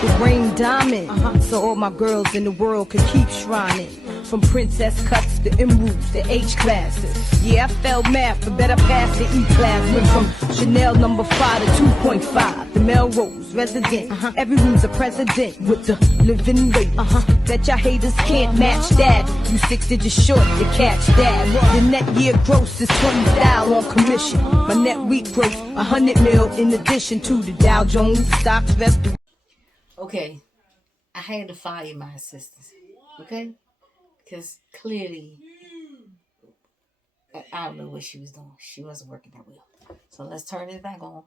The rain diamond, so all my girls in the world could keep shrining. From princess cuts to emeralds to H classes. Yeah, I failed math, but better pass the E class. Went from Chanel number 5 to 2.5. The Melrose resident. Every room's a president with the living rate. Bet y'all haters can't match that. You 6 digits short to catch that. The net year gross is 20,000 on commission. My net week gross 100 mil in addition to the Dow Jones stocks best. Okay, I had to fire my assistant. Okay. Because clearly, I don't know what she was doing. She wasn't working that well. So let's turn it back on.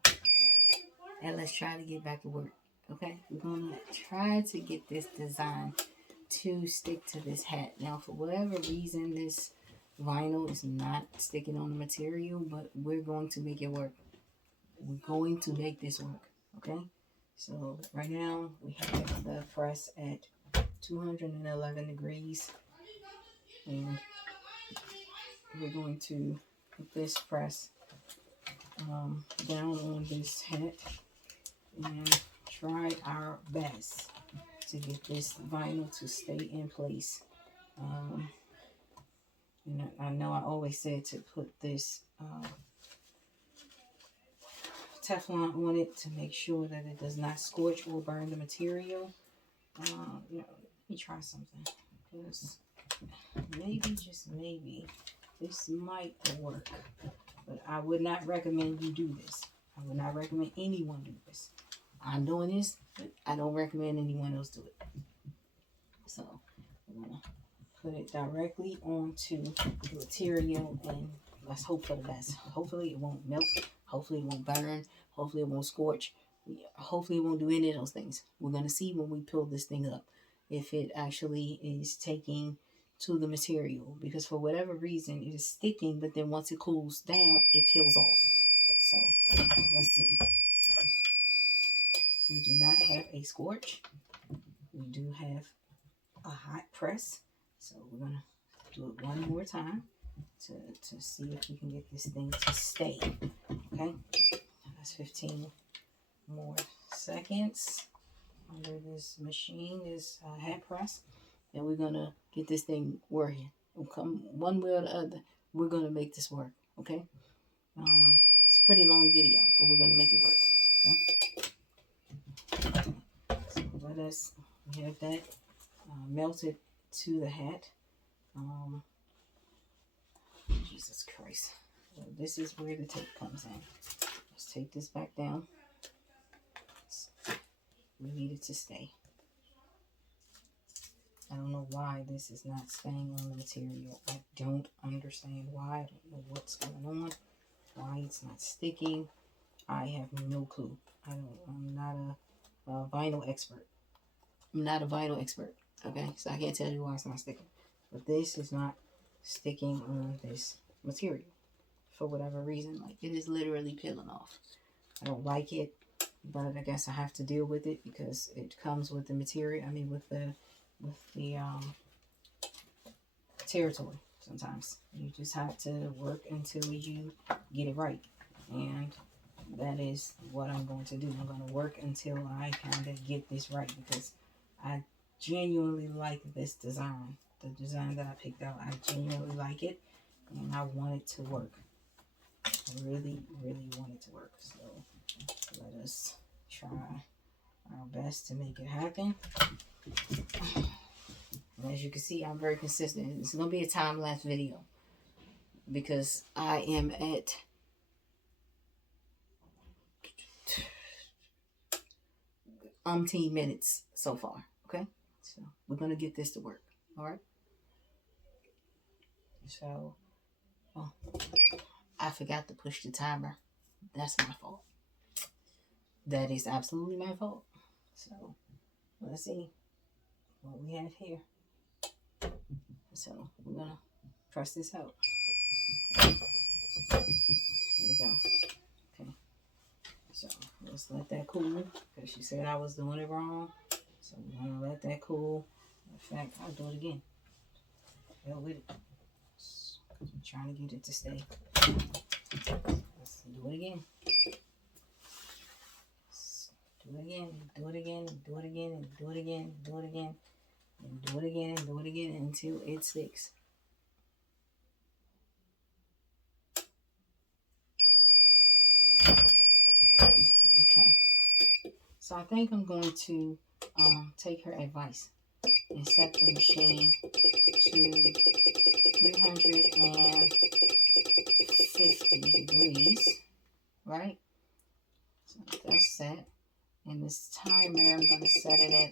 And let's try to get back to work. Okay? We're going to try to get this design to stick to this hat. Now, for whatever reason, this vinyl is not sticking on the material. But we're going to make it work. We're going to make this work. Okay? So right now, we have the press at 211 degrees. And we're going to put this press down on this hat and try our best to get this vinyl to stay in place. And I know I always said to put this Teflon on it to make sure that it does not scorch or burn the material. Let me try something. Because maybe, just maybe, this might work. But I would not recommend you do this. I would not recommend anyone do this. I'm doing this, but I don't recommend anyone else do it. So we're going to put it directly onto the material and let's hope for the best. Hopefully it won't melt. Hopefully it won't burn. Hopefully it won't scorch. Hopefully it won't do any of those things. We're going to see when we pull this thing up if it actually is taking to the material, because for whatever reason it is sticking, but then once it cools down it peels off. So let's see. We do not have a scorch. We do have a hot press. So we're gonna do it one more time to see if we can get this thing to stay. Okay, that's 15 more seconds under this machine, this hat press. And we're going to get this thing working. We'll come one way or the other. We're going to make this work, okay? It's a pretty long video, but we're going to make it work, okay? So let us have that melted to the hat. Jesus Christ. So this is where the tape comes in. Let's take this back down. We need it to stay. I don't know why this is not staying on the material. I don't understand why. I don't know what's going on. Why it's not sticking. I have no clue. I'm not a vinyl expert. I'm not a vinyl expert. Okay, so I can't tell you why it's not sticking. But this is not sticking on this material for whatever reason. Like, it is literally peeling off. I don't like it, but I guess I have to deal with it because it comes with the material. I mean, with the territory. Sometimes you just have to work until you get it right, and that is what I'm going to do. I'm going to work until I kind of get this right, because I genuinely like this design. The design that I picked out, I genuinely like it, and I want it to work. I really, really want it to work. So let us try our best to make it happen. And as you can see, I'm very consistent. It's going to be a time-lapse video because I am at umpteen minutes so far. Okay, so we're going to get this to work. All right. So, I forgot to push the timer. That's my fault. That is absolutely my fault. So let's see what we have here. So we're gonna press this out. Here we go. Okay. So let's let that cool, because she said I was doing it wrong. So we're gonna let that cool. In fact, I'll do it again. Hell with it. I'm trying to get it to stay. Let's do it again. do it again, do it again, do it again, and do it again, do it again, and do it again, and do it again until it sticks. Okay. So I think I'm going to take her advice and set the machine to 350 degrees, right? So that's set. And this timer, I'm going to set it at,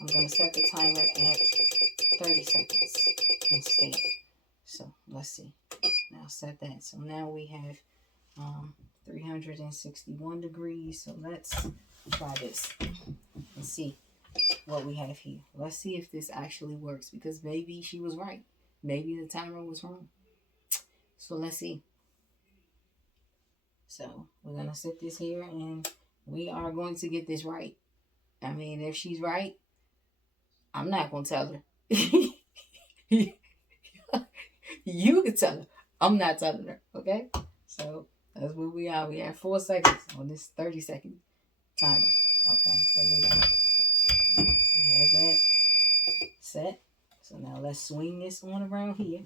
I'm going to set the timer at 30 seconds instead. So let's see. Now set that. So now we have 361 degrees. So let's try this and see what we have here. Let's see if this actually works, because maybe she was right. Maybe the timer was wrong. So let's see. So we're going to set this here and we are going to get this right. I mean, if she's right, I'm not going to tell her. You can tell her. I'm not telling her. Okay? So that's where we are. We have 4 seconds on this 30-second timer. Okay, there we go. We have that set. So now let's swing this on around here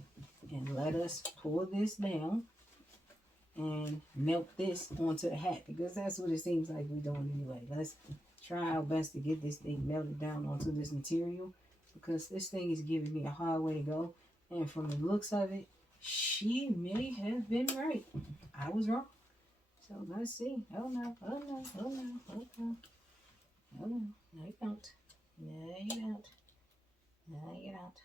and let us pull this down and melt this onto the hat, because that's what it seems like we're doing anyway. Let's try our best to get this thing melted down onto this material, because this thing is giving me a hard way to go. And from the looks of it, she may have been right. I was wrong. So let's see. Oh no, oh no, oh no, oh no. Oh no, no you don't. No you don't. No you don't.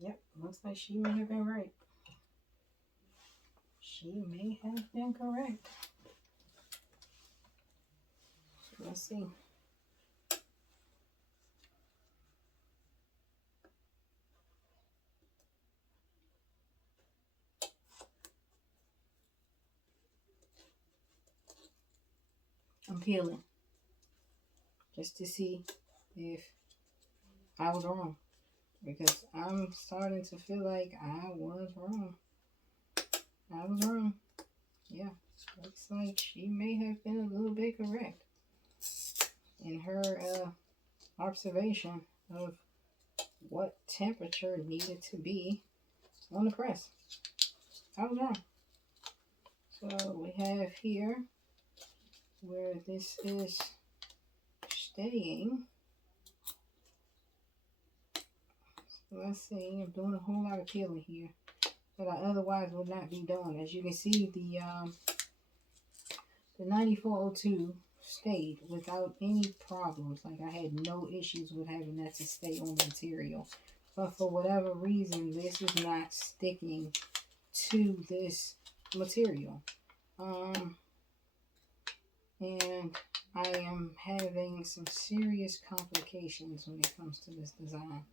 Yep, looks like she may have been right. She may have been correct. Let's see. I'm peeling just to see if I was wrong, because I'm starting to feel like I was wrong. I was wrong. Yeah, looks like she may have been a little bit correct in her observation of what temperature needed to be on the press. I was wrong. So we have here where this is staying. So let's see, I'm doing a whole lot of peeling here that I otherwise would not be doing. As you can see, the 9402 stayed without any problems. Like, I had no issues with having that to stay on the material. But for whatever reason, this is not sticking to this material. And I am having some serious complications when it comes to this design.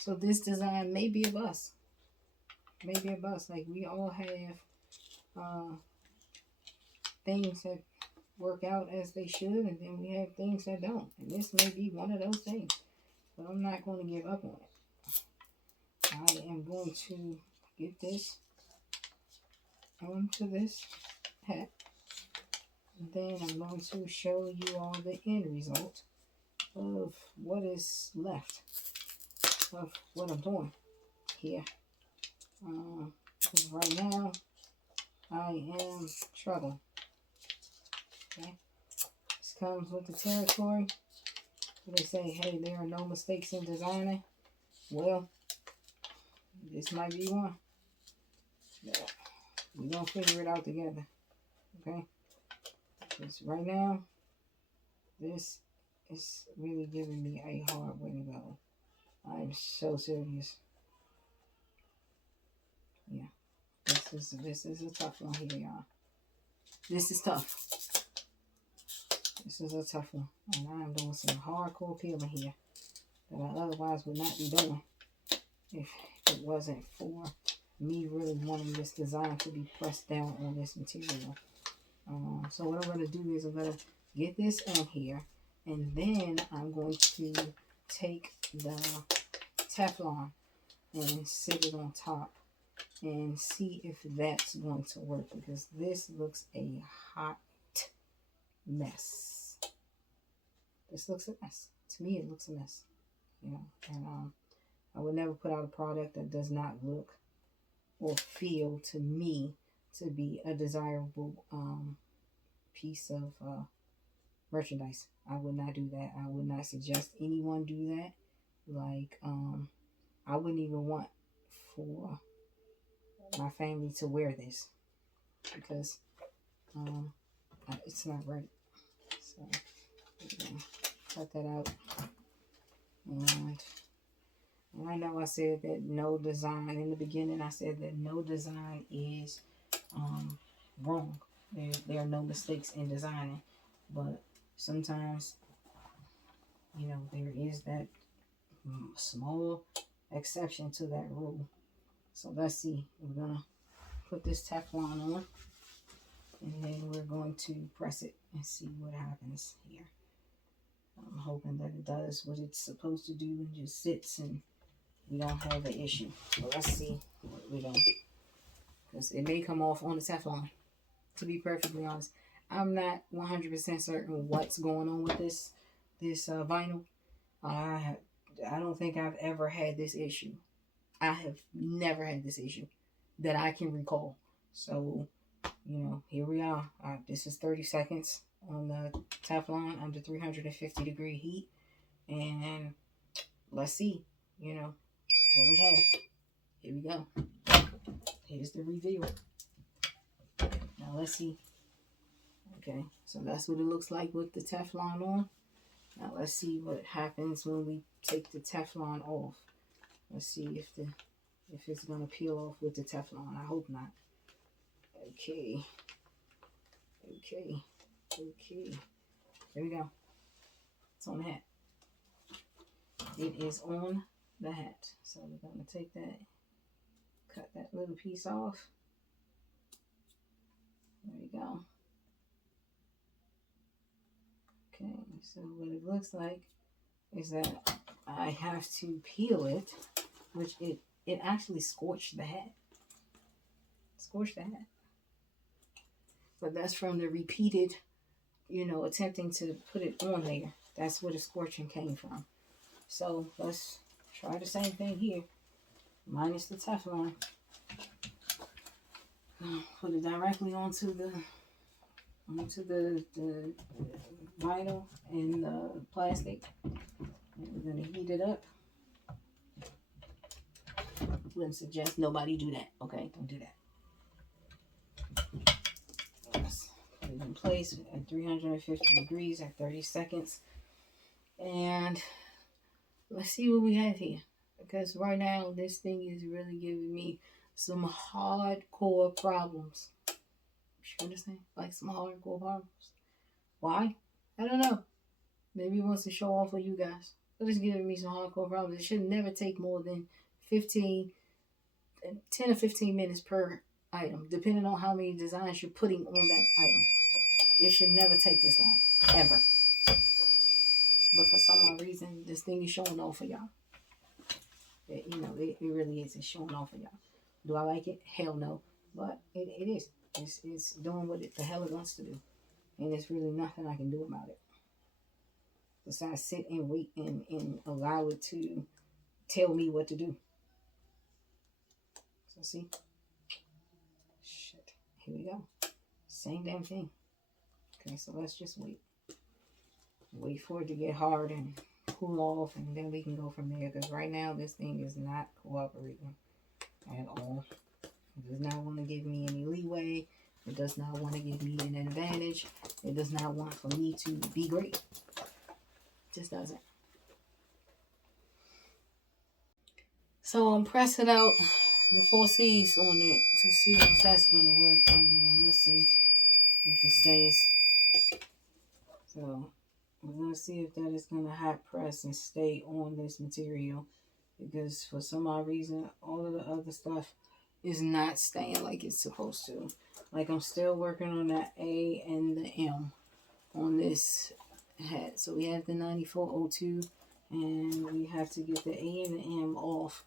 So this design may be a bust. Maybe a bust. Like, we all have things that work out as they should, and then we have things that don't. And this may be one of those things. But I'm not going to give up on it. I am going to get this onto this hat. And then I'm going to show you all the end result of what is left of what I'm doing here. Right now, I am struggling. Okay, this comes with the territory. They say, hey, there are no mistakes in designing. Well, this might be one. Yeah. We're going to figure it out together. Okay? Because right now, this is really giving me a hard way to go. I'm so serious. Yeah. This is a tough one here, y'all. This is tough. This is a tough one. And I'm doing some hardcore peeling here that I otherwise would not be doing if it wasn't for me really wanting this design to be pressed down on this material. So what I'm going to do is I'm going to get this on here, and then I'm going to take the Teflon and sit it on top and see if that's going to work, because this looks a hot mess. This looks a mess. To me, it looks a mess. You know, and I would never put out a product that does not look or feel to me to be a desirable piece of merchandise. I would not do that. I would not suggest anyone do that. Like, I wouldn't even want for my family to wear this, because it's not right. So, cut that out. And I know I said that no design in the beginning. I said that no design is wrong. There are no mistakes in designing, but sometimes, you know, there is that small exception to that rule. So let's see. We're gonna put this Teflon on, and then we're going to press it and see what happens here. I'm hoping that it does what it's supposed to do and just sits and we don't have an issue. So let's see what we're doing, because it may come off on the Teflon. To be perfectly honest, I'm not 100% certain what's going on with this vinyl. I don't think I've ever had this issue. I have never had this issue that I can recall. So, you know, here we are. This is 30 seconds on the Teflon under 350 degree heat. And let's see, you know, what we have. Here we go. Here's the reveal. Now let's see. Okay, so that's what it looks like with the Teflon on. Now let's see what happens when we take the Teflon off. Let's see if it's gonna peel off with the Teflon. I hope not. Okay. There we go. It's on the hat. It is on the hat. So we're gonna take that, cut that little piece off. There we go. Okay, so what it looks like is that I have to peel it, which it actually scorched the hat. But that's from the repeated, you know, attempting to put it on there. That's where the scorching came from. So let's try the same thing here, minus the Teflon. Put it directly onto the vinyl and the plastic. And we're gonna heat it up. Wouldn't suggest nobody do that. Okay, don't do that. Let's put it in place at 350 degrees at 30 seconds. And let's see what we have here. Because right now, this thing is really giving me some hardcore problems. You understand? Like some hardcore problems. Why? I don't know. Maybe it wants to show off for you guys. But it's giving me some hardcore problems. It should never take more than 10 or 15 minutes per item, depending on how many designs you're putting on that item. It should never take this long, ever. But for some odd reason, this thing is showing off for y'all. You know, it really is. It's showing off for y'all. Do I like it? Hell no. But it is. It's doing what the hell it wants to do. And there's really nothing I can do about it. Besides sit and wait and allow it to tell me what to do. So see? Shit. Here we go. Same damn thing. Okay, so let's just wait. Wait for it to get hard and cool off, and then we can go from there. Because right now, this thing is not cooperating at all. It does not want to give me any leeway. It does not want to give me an advantage. It does not want for me to be great. It just doesn't. So I'm pressing out the 4 C's on it to see if that's going to work. Let's see if it stays. So we're going to see if that is going to hot press and stay on this material. Because for some odd reason, all of the other stuff is not staying like it's supposed to. Like I'm still working on that A and the M on this hat. So we have the 9402 and we have to get the A and the M off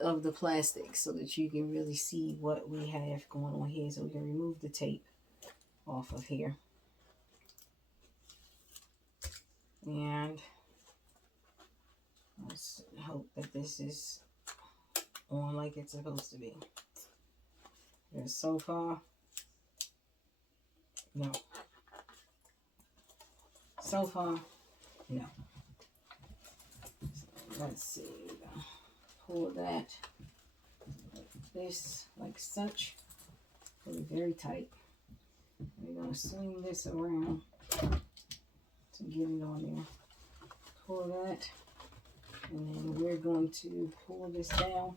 of the plastic so that you can really see what we have going on here. So we can remove the tape off of here. And let's hope that this is on like it's supposed to be. Because so far, no. So far, no. So let's see. Pull that like this, like such. Pull it very tight. We're going to swing this around to get it on there. Pull that. And then we're going to pull this down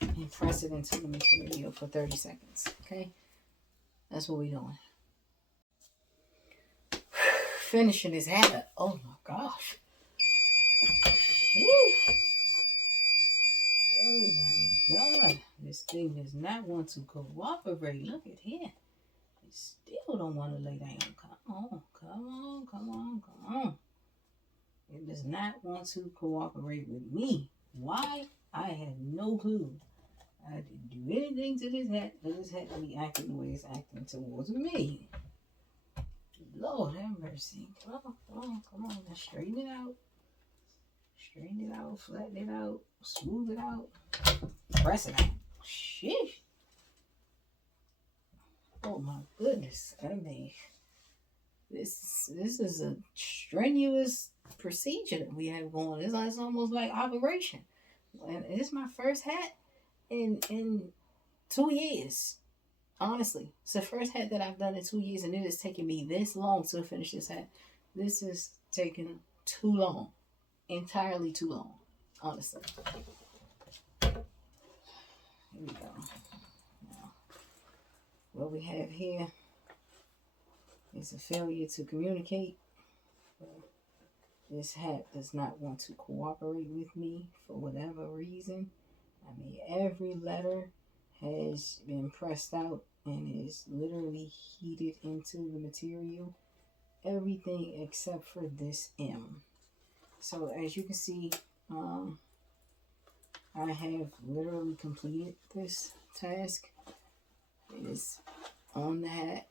and press it into the material for 30 seconds. Okay? That's what we're doing. Finishing this hat. Oh my gosh. Oh my God. This thing does not want to cooperate. Look at here. It still don't want to lay down. Come on, come on, come on, come on. It does not want to cooperate with me. Why? I have no clue. I didn't do anything to this hat for this hat to be acting the way it's acting towards me. Lord have mercy. Come on, come on, come on. Now straighten it out. Straighten it out, flatten it out, smooth it out, press it out. Sheesh. Oh my goodness. I mean, this is a strenuous procedure that we have going. It's almost like operation. And it's my first hat in 2 years. Honestly, it's the first hat that I've done in 2 years, and it has taken me this long to finish this hat. This is taking too long. Entirely too long, honestly. Here we go. Now, what we have here is a failure to communicate. This hat does not want to cooperate with me for whatever reason. I mean, every letter has been pressed out and is literally heated into the material. Everything except for this M. So as you can see, I have literally completed this task. It is on the hat,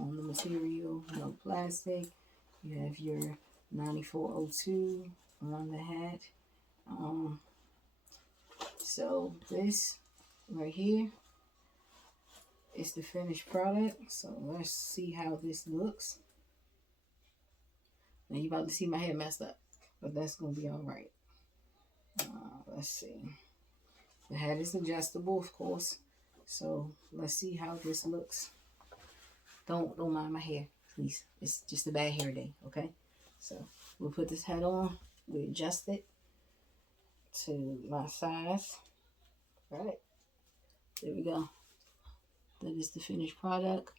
on the material, no plastic. You have your 9402 on the hat. So this right here is the finished product. So let's see how this looks. Now you're about to see my hair messed up, but that's going to be all right. Let's see. The hat is adjustable, of course. So let's see how this looks. Don't mind my hair, please. It's just a bad hair day, okay? So we'll put this hat on. We adjust it to my size. All right. There we go. That is the finished product.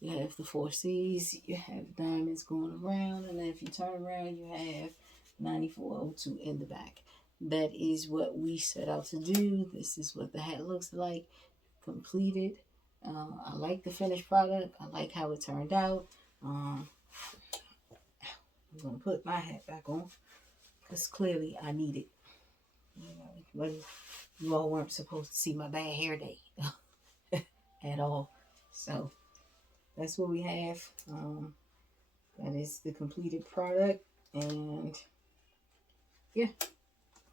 You have the 4 C's, you have diamonds going around, and then if you turn around, you have 9402 in the back. That is what we set out to do. This is what the hat looks like, completed. I like the finished product. I like how it turned out. I'm going to put my hat back on because clearly I need it. But you all weren't supposed to see my bad hair day at all. So that's what we have. That is the completed product. And yeah,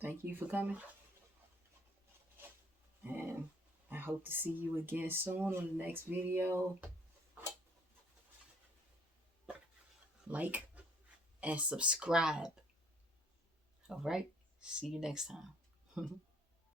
thank you for coming. And I hope to see you again soon on the next video. Like and subscribe. All right. See you next time.